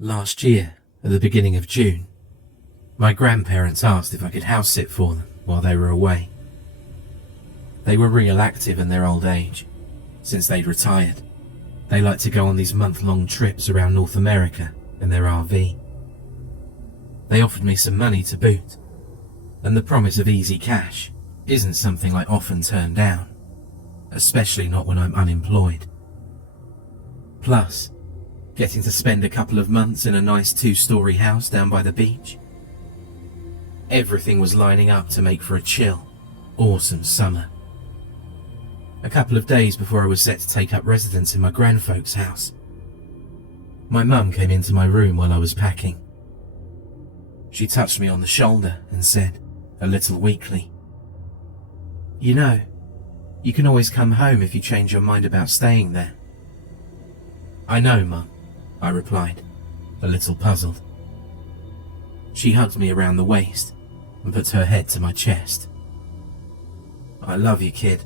Last year, at the beginning of June, my grandparents asked if I could house sit for them while they were away. They were real active in their old age. Since they'd retired, they liked to go on these month-long trips around North America in their RV. They offered me some money to boot, and the promise of easy cash isn't something I often turn down, especially not when I'm unemployed. Plus, getting to spend a couple of months in a nice 2-story house down by the beach. Everything was lining up to make for a chill, awesome summer. A couple of days before I was set to take up residence in my grandfolks' house, my mum came into my room while I was packing. She touched me on the shoulder and said, a little weakly, "You know, you can always come home if you change your mind about staying there." "I know, Mum," I replied, a little puzzled. She hugged me around the waist and put her head to my chest. "I love you, kid,"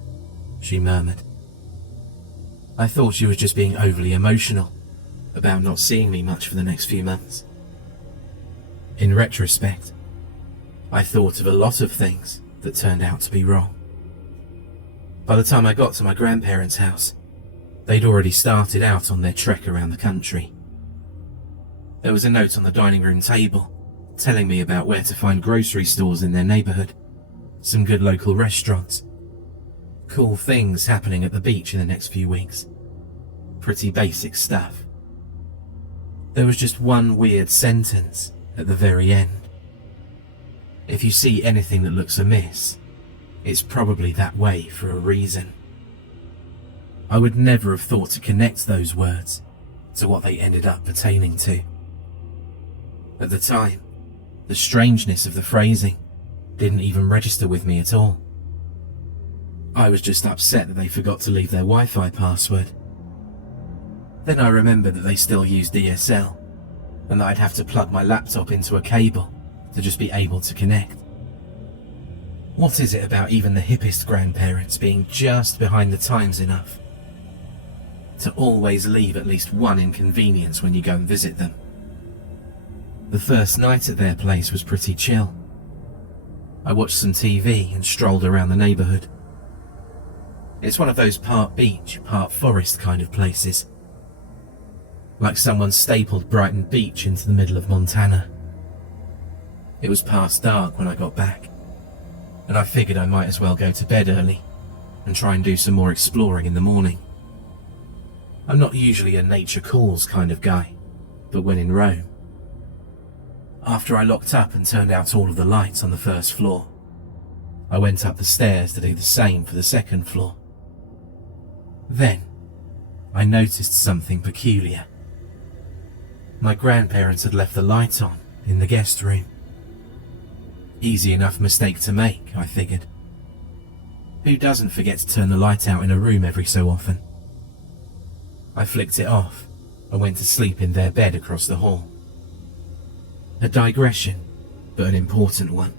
she murmured. I thought she was just being overly emotional about not seeing me much for the next few months. In retrospect, I thought of a lot of things that turned out to be wrong. By the time I got to my grandparents' house, they'd already started out on their trek around the country. There was a note on the dining room table telling me about where to find grocery stores in their neighborhood, some good local restaurants, cool things happening at the beach in the next few weeks. Pretty basic stuff. There was just one weird sentence at the very end. "If you see anything that looks amiss, it's probably that way for a reason." I would never have thought to connect those words to what they ended up pertaining to. At the time, the strangeness of the phrasing didn't even register with me at all. I was just upset that they forgot to leave their Wi-Fi password. Then I remembered that they still use DSL, and that I'd have to plug my laptop into a cable to just be able to connect. What is it about even the hippest grandparents being just behind the times enough to always leave at least one inconvenience when you go and visit them? The first night at their place was pretty chill. I watched some TV and strolled around the neighborhood. It's one of those part beach, part forest kind of places. Like someone stapled Brighton Beach into the middle of Montana. It was past dark when I got back, and I figured I might as well go to bed early and try and do some more exploring in the morning. I'm not usually a nature calls kind of guy, but when in Rome. After I locked up and turned out all of the lights on the first floor, I went up the stairs to do the same for the second floor. Then, I noticed something peculiar. My grandparents had left the light on in the guest room. Easy enough mistake to make, I figured. Who doesn't forget to turn the light out in a room every so often? I flicked it off and went to sleep in their bed across the hall. A digression, but an important one.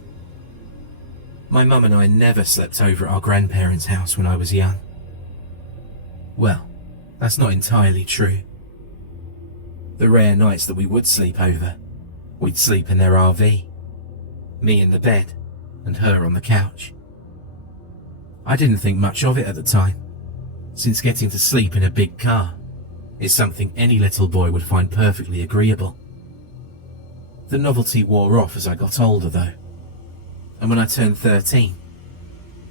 My mum and I never slept over at our grandparents' house when I was young. Well, that's not entirely true. The rare nights that we would sleep over, we'd sleep in their RV. Me in the bed, and her on the couch. I didn't think much of it at the time, since getting to sleep in a big car is something any little boy would find perfectly agreeable. The novelty wore off as I got older though, and when I turned 13,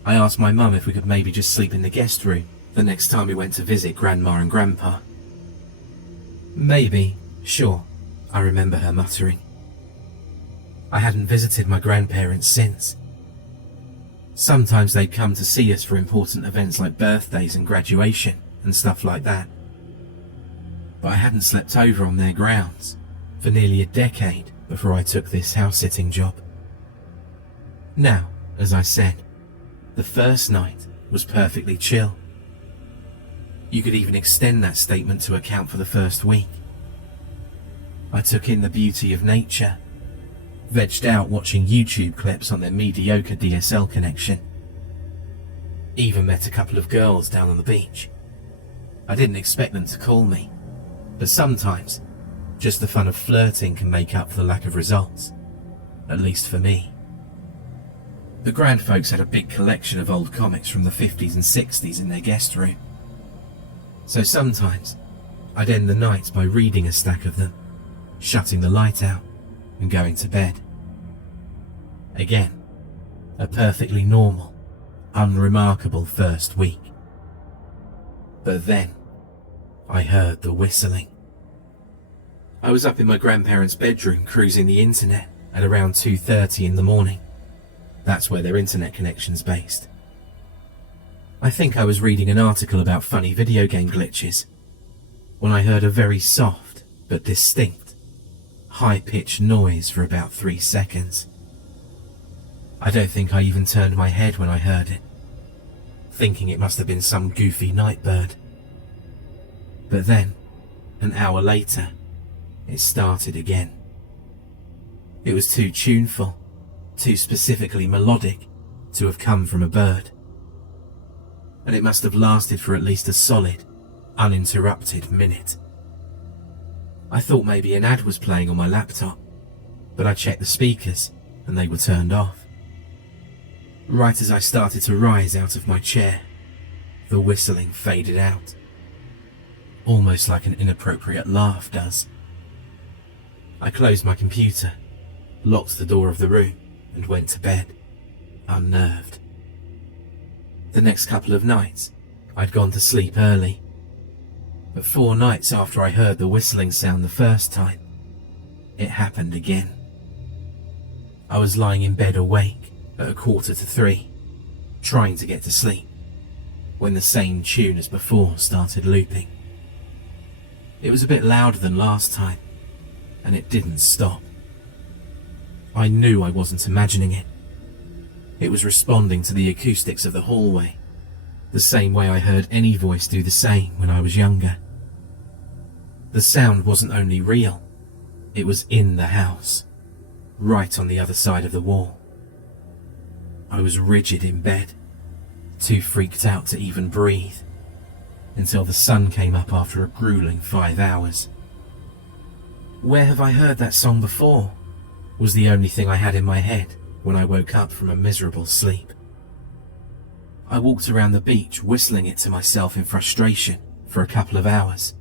I asked my mum if we could maybe just sleep in the guest room the next time we went to visit Grandma and Grandpa. "Maybe, sure," I remember her muttering. I hadn't visited my grandparents since. Sometimes they'd come to see us for important events like birthdays and graduation and stuff like that. But I hadn't slept over on their grounds for nearly a decade before I took this house-sitting job. Now, as I said, the first night was perfectly chill. You could even extend that statement to account for the first week. I took in the beauty of nature, vegged out watching YouTube clips on their mediocre DSL connection. Even met a couple of girls down on the beach. I didn't expect them to call me, but sometimes Just the fun of flirting can make up for the lack of results, at least for me. The grandfolks had a big collection of old comics from the 50s and 60s in their guest room. So sometimes I'd end the night by reading a stack of them, shutting the light out and going to bed. Again, a perfectly normal, unremarkable first week. But then I heard the whistling. I was up in my grandparents' bedroom cruising the internet at around 2:30 in the morning. That's where their internet connection's based. I think I was reading an article about funny video game glitches when I heard a very soft but distinct, high-pitched noise for about 3 seconds. I don't think I even turned my head when I heard it, thinking it must have been some goofy night bird. But then, an hour later, it started again. It was too tuneful, too specifically melodic to have come from a bird. And it must have lasted for at least a solid, uninterrupted minute. I thought maybe an ad was playing on my laptop, but I checked the speakers and they were turned off. Right as I started to rise out of my chair, the whistling faded out, almost like an inappropriate laugh does. I closed my computer, locked the door of the room, and went to bed, unnerved. The next couple of nights, I'd gone to sleep early, but 4 nights after I heard the whistling sound the first time, it happened again. I was lying in bed awake at 2:45, trying to get to sleep, when the same tune as before started looping. It was a bit louder than last time, and it didn't stop. I knew I wasn't imagining it. It was responding to the acoustics of the hallway, the same way I heard any voice do the same when I was younger. The sound wasn't only real, it was in the house, right on the other side of the wall. I was rigid in bed, too freaked out to even breathe, until the sun came up after a grueling 5 hours. Where have I heard that song before? Was the only thing I had in my head when I woke up from a miserable sleep. I walked around the beach whistling it to myself in frustration for a couple of hours,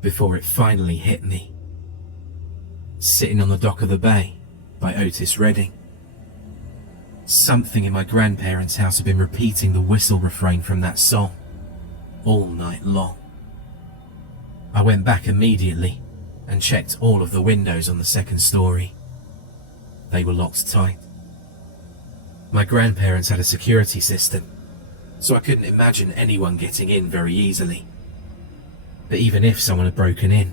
before it finally hit me. Sitting on the dock of the bay by Otis Redding. Something in my grandparents' house had been repeating the whistle refrain from that song all night long. I went back immediately and checked all of the windows on the second story. They were locked tight. My grandparents had a security system, so I couldn't imagine anyone getting in very easily. But even if someone had broken in,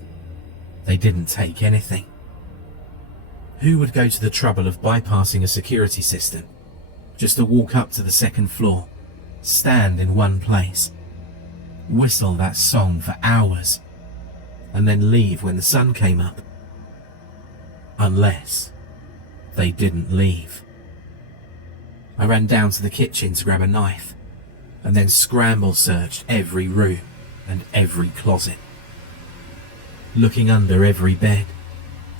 they didn't take anything. Who would go to the trouble of bypassing a security system just to walk up to the second floor, stand in one place, whistle that song for hours, and then leave when the sun came up? Unless they didn't leave. I ran down to the kitchen to grab a knife, and then scramble searched every room and every closet, looking under every bed,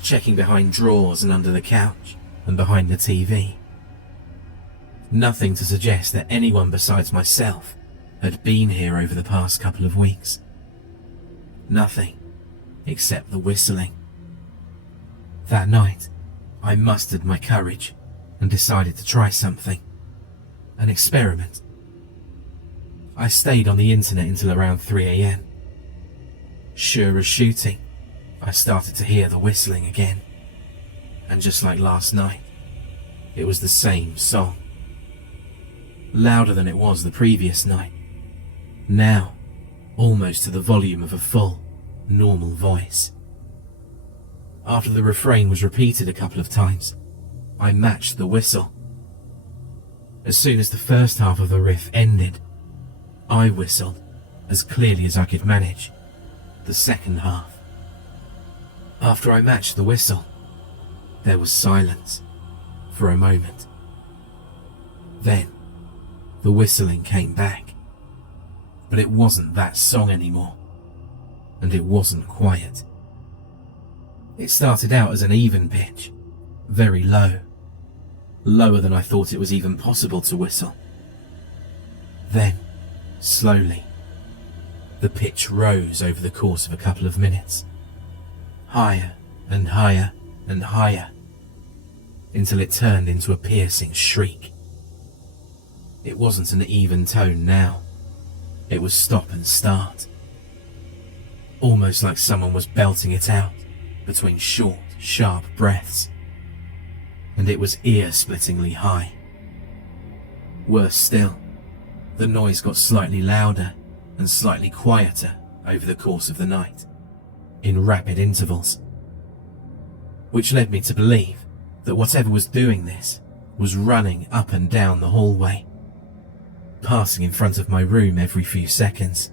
checking behind drawers and under the couch and behind the TV. Nothing to suggest that anyone besides myself had been here over the past couple of weeks. Nothing except the whistling. That night, I mustered my courage and decided to try something. An experiment. I stayed on the internet until around 3 a.m. Sure as shooting, I started to hear the whistling again. And just like last night, it was the same song. Louder than it was the previous night. Now, almost to the volume of a full, normal voice. After the refrain was repeated a couple of times, I matched the whistle. As soon as the first half of the riff ended, I whistled, as clearly as I could manage, the second half. After I matched the whistle, there was silence for a moment. Then, the whistling came back, but it wasn't that song anymore, and it wasn't quiet. It started out as an even pitch, very low, lower than I thought it was even possible to whistle. Then, slowly, the pitch rose over the course of a couple of minutes, higher and higher and higher, until it turned into a piercing shriek. It wasn't an even tone now. It was stop and start. Almost like someone was belting it out between short, sharp breaths. And it was ear-splittingly high. Worse still, the noise got slightly louder and slightly quieter over the course of the night, in rapid intervals, which led me to believe that whatever was doing this was running up and down the hallway, passing in front of my room every few seconds.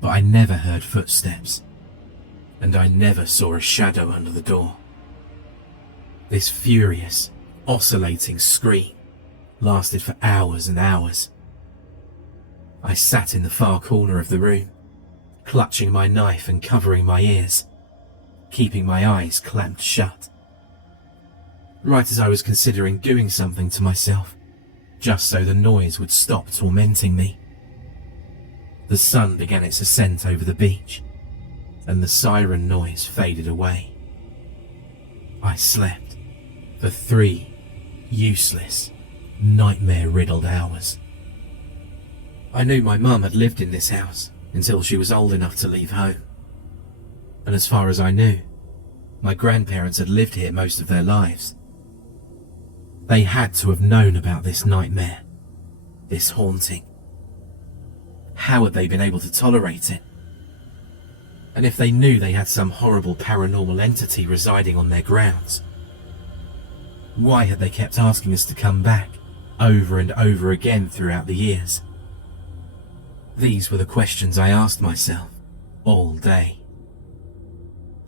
But I never heard footsteps, and I never saw a shadow under the door. This furious, oscillating scream lasted for hours and hours. I sat in the far corner of the room, clutching my knife and covering my ears, keeping my eyes clamped shut. Right as I was considering doing something to myself, just so the noise would stop tormenting me, the sun began its ascent over the beach, and the siren noise faded away. I slept for 3 useless, nightmare-riddled hours. I knew my mum had lived in this house until she was old enough to leave home. And as far as I knew, my grandparents had lived here most of their lives. They had to have known about this nightmare, this haunting. How had they been able to tolerate it? And if they knew they had some horrible paranormal entity residing on their grounds, why had they kept asking us to come back over and over again throughout the years? These were the questions I asked myself all day.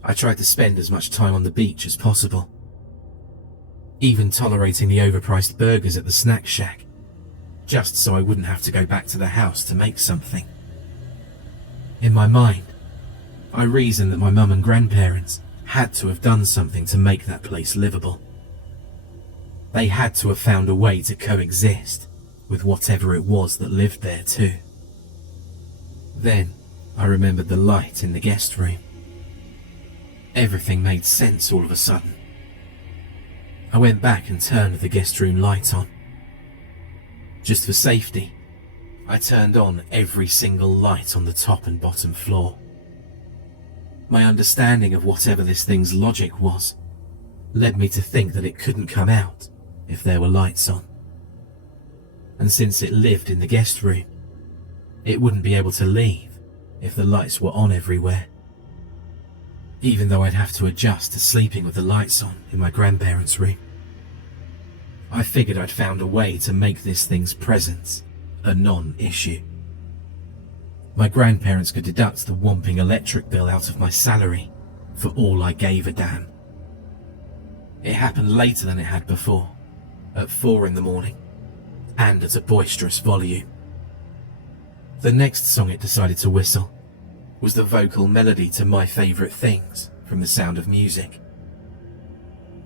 I tried to spend as much time on the beach as possible, even tolerating the overpriced burgers at the snack shack, just so I wouldn't have to go back to the house to make something. In my mind, I reasoned that my mum and grandparents had to have done something to make that place livable. They had to have found a way to coexist with whatever it was that lived there too. Then I remembered the light in the guest room. Everything made sense all of a sudden. I went back and turned the guest room light on. Just for safety, I turned on every single light on the top and bottom floor. My understanding of whatever this thing's logic was led me to think that it couldn't come out if there were lights on. And since it lived in the guest room, it wouldn't be able to leave if the lights were on everywhere. Even though I'd have to adjust to sleeping with the lights on in my grandparents' room. I figured I'd found a way to make this thing's presence a non-issue. My grandparents could deduct the whomping electric bill out of my salary for all I gave a damn. It happened later than it had before, at 4 in the morning, and at a boisterous volume. The next song it decided to whistle was the vocal melody to My Favourite Things from The Sound of Music.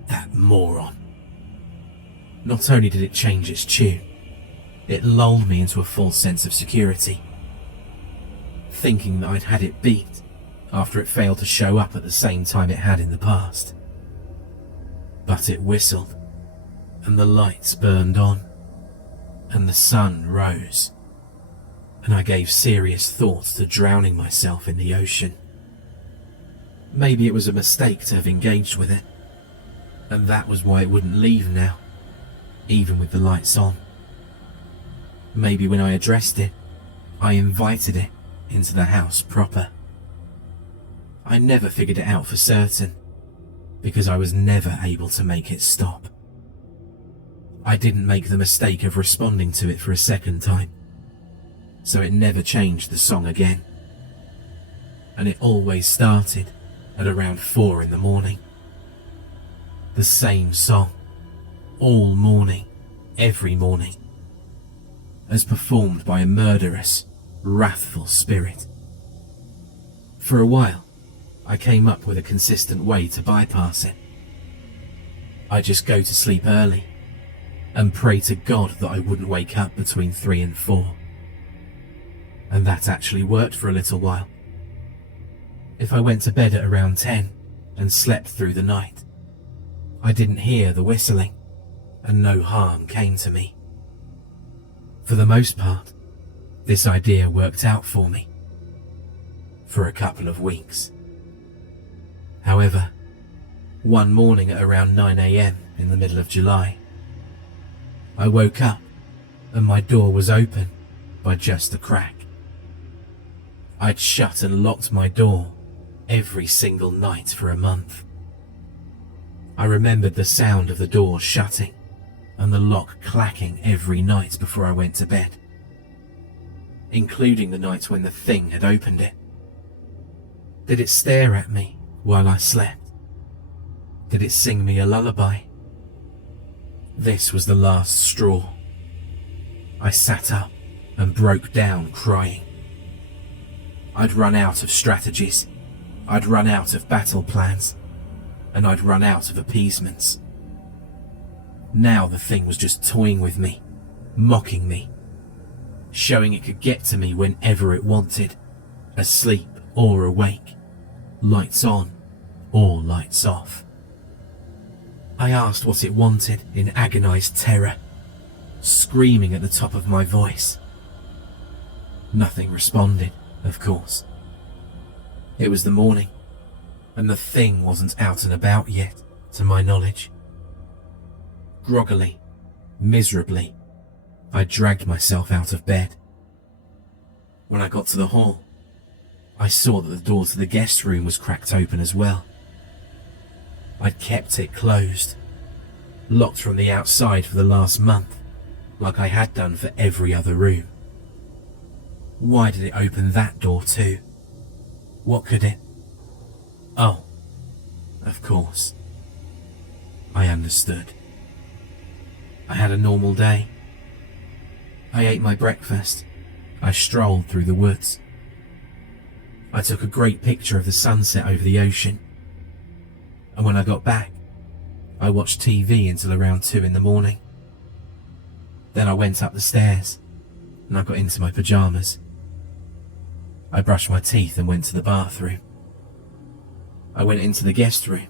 That moron. Not only did it change its tune, it lulled me into a false sense of security, thinking that I'd had it beat after it failed to show up at the same time it had in the past. But it whistled, and the lights burned on, and the sun rose, and I gave serious thoughts to drowning myself in the ocean. Maybe it was a mistake to have engaged with it, and that was why it wouldn't leave now, even with the lights on. Maybe when I addressed it, I invited it into the house proper. I never figured it out for certain, because I was never able to make it stop. I didn't make the mistake of responding to it for a second time, so it never changed the song again. And it always started at around 4 in the morning. The same song, all morning, every morning, as performed by a murderous, wrathful spirit. For a while, I came up with a consistent way to bypass it. I just go to sleep early and pray to God that I wouldn't wake up between 3 and 4. And that actually worked for a little while. If I went to bed at around 10 and slept through the night, I didn't hear the whistling and no harm came to me. For the most part, this idea worked out for me for a couple of weeks. However, one morning at around 9 AM in the middle of July, I woke up and my door was open by just a crack. I'd shut and locked my door every single night for a month. I remembered the sound of the door shutting and the lock clacking every night before I went to bed, including the nights when the thing had opened it. Did it stare at me while I slept? Did it sing me a lullaby? This was the last straw. I sat up and broke down crying. I'd run out of strategies, I'd run out of battle plans, and I'd run out of appeasements. Now the thing was just toying with me, mocking me, showing it could get to me whenever it wanted, asleep or awake, lights on or lights off. I asked what it wanted in agonized terror, screaming at the top of my voice. Nothing responded, of course. It was the morning, and the thing wasn't out and about yet, to my knowledge. Groggily, miserably, I dragged myself out of bed. When I got to the hall, I saw that the door to the guest room was cracked open as well. I'd kept it closed, locked from the outside for the last month, like I had done for every other room. Why did it open that door too? What could it? Oh, of course. I understood. I had a normal day. I ate my breakfast. I strolled through the woods. I took a great picture of the sunset over the ocean. And when I got back, I watched TV until around 2 in the morning. Then I went up the stairs and I got into my pajamas. I brushed my teeth and went to the bathroom. I went into the guest room,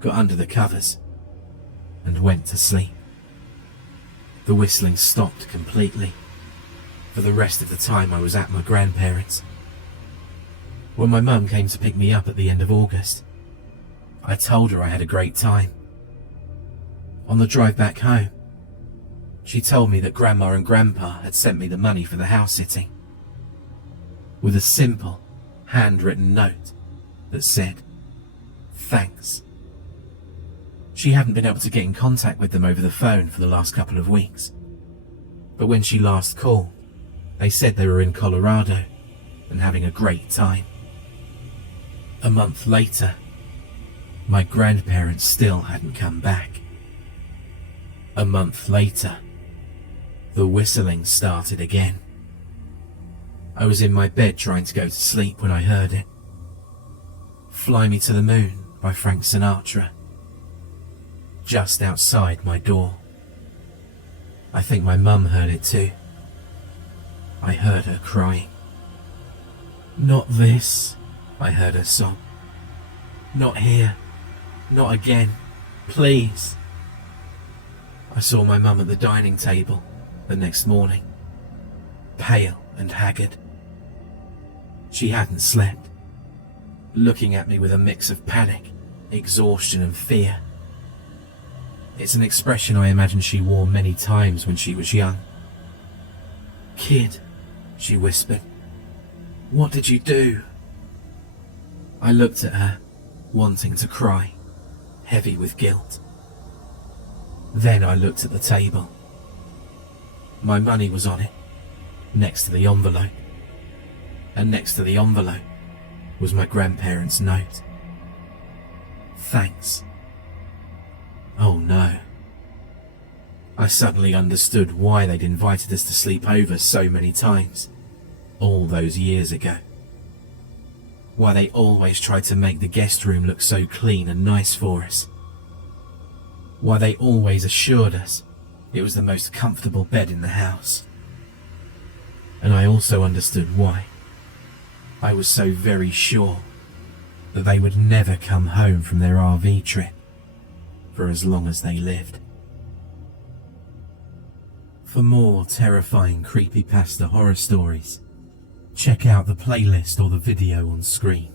got under the covers, and went to sleep. The whistling stopped completely. For the rest of the time I was at my grandparents'. When my mum came to pick me up at the end of August, I told her I had a great time. On the drive back home, she told me that Grandma and Grandpa had sent me the money for the house sitting, with a simple, handwritten note that said, "Thanks." She hadn't been able to get in contact with them over the phone for the last couple of weeks, but when she last called, they said they were in Colorado and having a great time. A month later, my grandparents still hadn't come back. A month later, the whistling started again. I was in my bed trying to go to sleep when I heard it. "Fly Me to the Moon" by Frank Sinatra, just outside my door. I think my mum heard it too. I heard her crying. "Not this," I heard her sob. "Not here. Not again. Please." I saw my mum at the dining table the next morning, pale and haggard. She hadn't slept, looking at me with a mix of panic, exhaustion and fear. It's an expression I imagine she wore many times when she was young. "Kid," she whispered, "what did you do?" I looked at her, wanting to cry, heavy with guilt. Then I looked at the table. My money was on it, next to the envelope. And next to the envelope was my grandparents' note. "Thanks." Oh no. I suddenly understood why they'd invited us to sleep over so many times, all those years ago. Why they always tried to make the guest room look so clean and nice for us. Why they always assured us it was the most comfortable bed in the house. And I also understood why. I was so very sure that they would never come home from their RV trip for as long as they lived. For more terrifying creepypasta horror stories, check out the playlist or the video on screen.